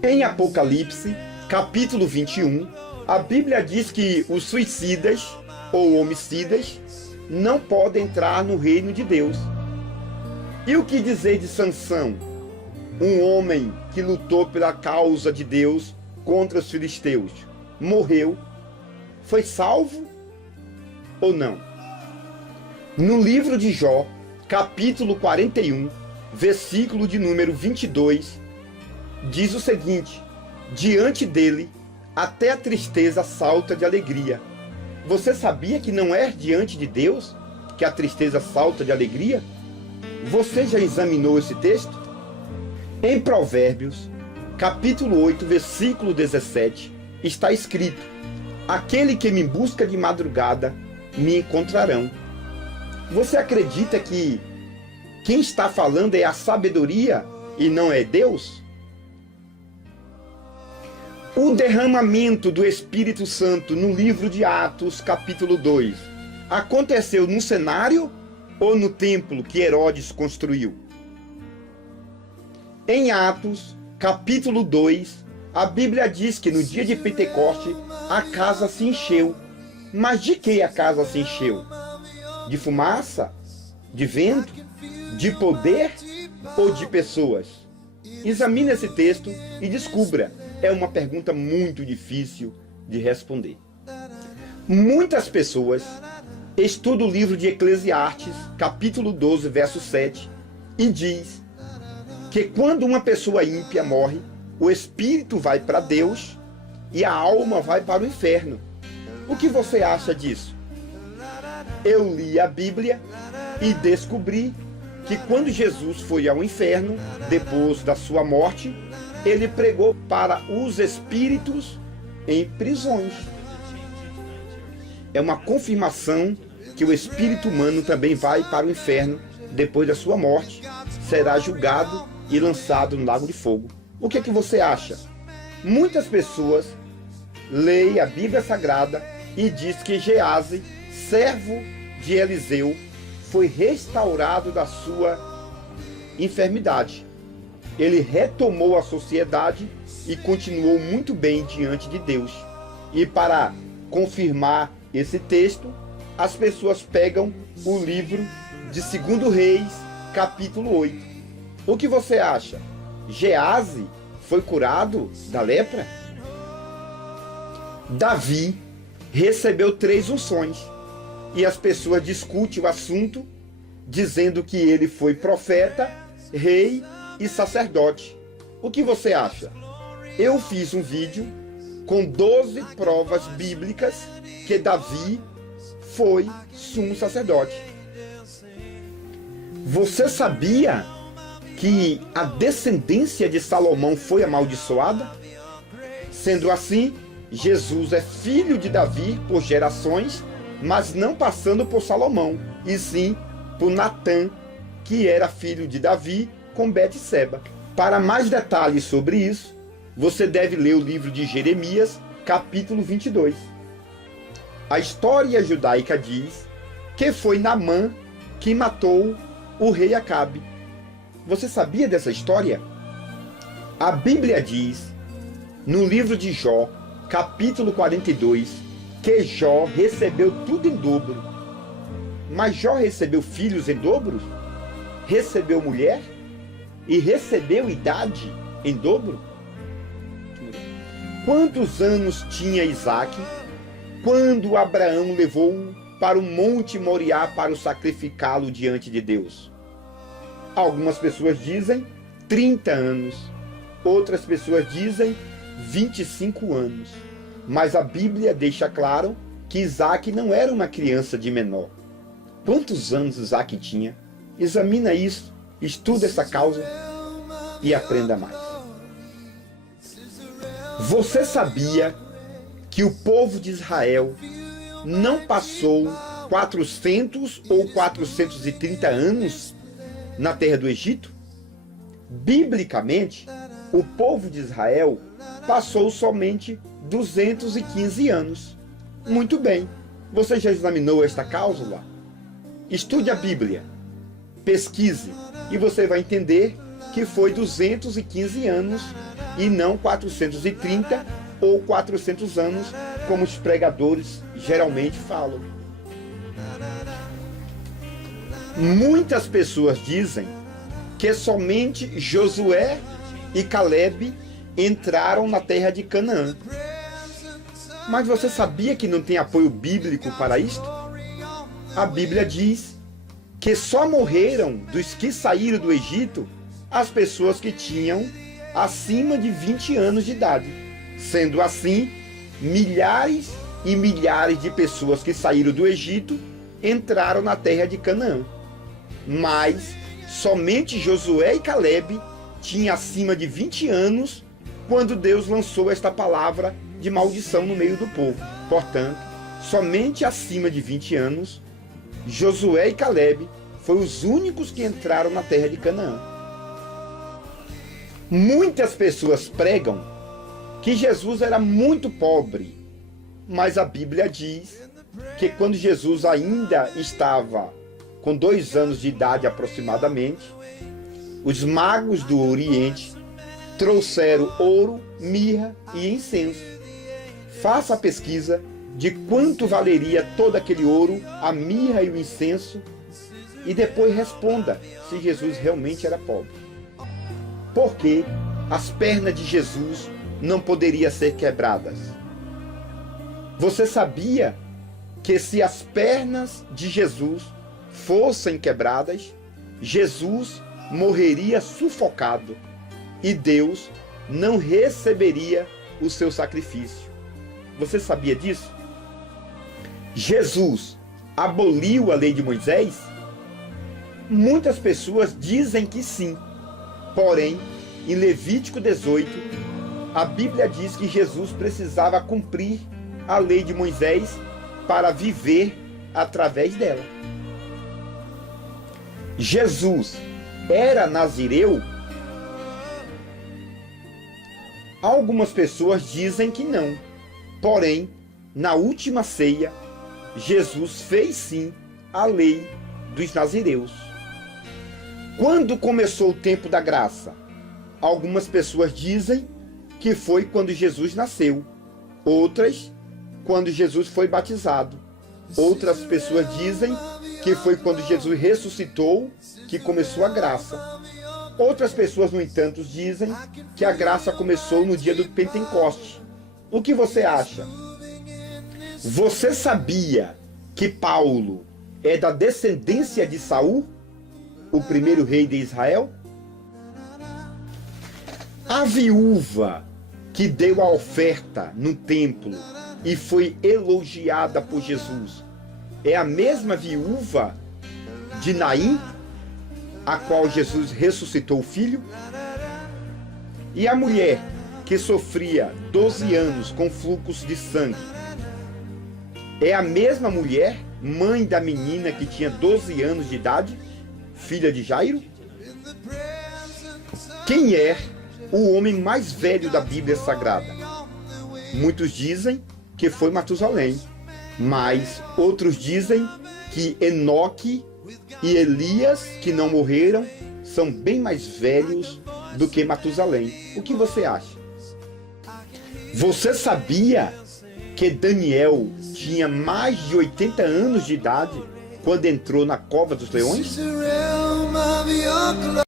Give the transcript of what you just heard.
Em Apocalipse, capítulo 21, a Bíblia diz que os suicidas ou homicidas não podem entrar no reino de Deus. E o que dizer de Sansão, um homem que lutou pela causa de Deus contra os filisteus? Morreu, foi salvo ou não? No livro de Jó, capítulo 41, versículo de número 22, diz o seguinte: diante dele até a tristeza salta de alegria. Você sabia que não é diante de Deus que a tristeza salta de alegria? Você já examinou esse texto? Em Provérbios, capítulo 8, versículo 17, está escrito: aquele que me busca de madrugada me encontrarão. Você acredita que quem está falando é a sabedoria e não é Deus? O derramamento do Espírito Santo no livro de Atos, capítulo 2, aconteceu no cenário ou no templo que Herodes construiu? Em Atos, capítulo 2, a Bíblia diz que no dia de Pentecoste a casa se encheu. Mas de que a casa se encheu? De fumaça? De vento? De poder? Ou de pessoas? Examine esse texto e descubra. É uma pergunta muito difícil de responder. Muitas pessoas estudam o livro de Eclesiastes, capítulo 12, verso 7, e diz que quando uma pessoa ímpia morre, o espírito vai para Deus e a alma vai para o inferno. O que você acha disso? Eu li a Bíblia e descobri que quando Jesus foi ao inferno, depois da sua morte, ele pregou para os espíritos em prisões. É uma confirmação que o espírito humano também vai para o inferno depois da sua morte, será julgado e lançado no lago de fogo. O que você acha? Muitas pessoas leem a Bíblia Sagrada e diz que Gease, servo de Eliseu, foi restaurado da sua enfermidade. Ele retomou a sociedade e continuou muito bem diante de Deus. E para confirmar esse texto, as pessoas pegam o livro de 2 Reis, capítulo 8. O que você acha? Gease foi curado da lepra? Davi recebeu 3 unções e as pessoas discutem o assunto, dizendo que ele foi profeta, rei e sacerdote. O que você acha? Eu fiz um vídeo com 12 provas bíblicas que Davi foi sumo sacerdote. Você sabia que a descendência de Salomão foi amaldiçoada? Sendo assim, Jesus é filho de Davi por gerações, mas não passando por Salomão, e sim por Natã, que era filho de Davi com Betseba. Para mais detalhes sobre isso, você deve ler o livro de Jeremias, capítulo 22. A história judaica diz que foi Naamã que matou o rei Acabe. Você sabia dessa história? A Bíblia diz, no livro de Jó, capítulo 42, que Jó recebeu tudo em dobro. Mas Jó recebeu filhos em dobro? Recebeu mulher? E recebeu idade em dobro? Quantos anos tinha Isaac quando Abraão levou-o para o monte Moriá para o sacrificá-lo diante de Deus? Algumas pessoas dizem 30 anos, outras pessoas dizem 25 anos. Mas a Bíblia deixa claro que Isaac não era uma criança de menor. Quantos anos Isaac tinha? Examina isso, estuda essa causa e aprenda mais. Você sabia que o povo de Israel não passou 400 ou 430 anos na terra do Egito? Biblicamente, o povo de Israel passou somente 215 anos. Muito bem, você já examinou esta cláusula? Estude a Bíblia, pesquise, e você vai entender que foi 215 anos e não 430 ou 400 anos, como os pregadores geralmente falam. Muitas pessoas dizem que somente Josué e Caleb entraram na terra de Canaã. Mas você sabia que não tem apoio bíblico para isto? A Bíblia diz que só morreram dos que saíram do Egito as pessoas que tinham acima de 20 anos de idade. Sendo assim, milhares e milhares de pessoas que saíram do Egito entraram na terra de Canaã. Mas somente Josué e Caleb tinham acima de 20 anos quando Deus lançou esta palavra de maldição no meio do povo. Portanto, somente acima de 20 anos, Josué e Caleb foram os únicos que entraram na terra de Canaã. Muitas pessoas pregam que Jesus era muito pobre, mas a Bíblia diz que quando Jesus ainda estava com 2 anos de idade aproximadamente, os magos do Oriente trouxeram ouro, mirra e incenso. Faça a pesquisa de quanto valeria todo aquele ouro, a mirra e o incenso, e depois responda se Jesus realmente era pobre. Porque as pernas de Jesus não poderiam ser quebradas. Você sabia que se as pernas de Jesus fossem quebradas, Jesus morreria sufocado e Deus não receberia o seu sacrifício? Você sabia disso? Jesus aboliu a lei de Moisés? Muitas pessoas dizem que sim. Porém, em Levítico 18, a Bíblia diz que Jesus precisava cumprir a lei de Moisés para viver através dela. Jesus era nazireu? Algumas pessoas dizem que não. Porém, na última ceia, Jesus fez sim a lei dos nazireus. Quando começou o tempo da graça? Algumas pessoas dizem que foi quando Jesus nasceu. Outras, quando Jesus foi batizado. Outras pessoas dizem que foi quando Jesus ressuscitou que começou a graça. Outras pessoas, no entanto, dizem que a graça começou no dia do Pentecoste. O que você acha? Você sabia que Paulo é da descendência de Saul, o primeiro rei de Israel? A viúva que deu a oferta no templo e foi elogiada por Jesus é a mesma viúva de Naim, a qual Jesus ressuscitou o filho? E a mulher que sofria 12 anos com fluxos de sangue é a mesma mulher, mãe da menina que tinha 12 anos de idade, filha de Jairo? Quem é o homem mais velho da Bíblia Sagrada? Muitos dizem que foi Matusalém, mas outros dizem que Enoque e Elias, que não morreram, são bem mais velhos do que Matusalém. O que você acha? Você sabia que Daniel tinha mais de 80 anos de idade quando entrou na cova dos leões?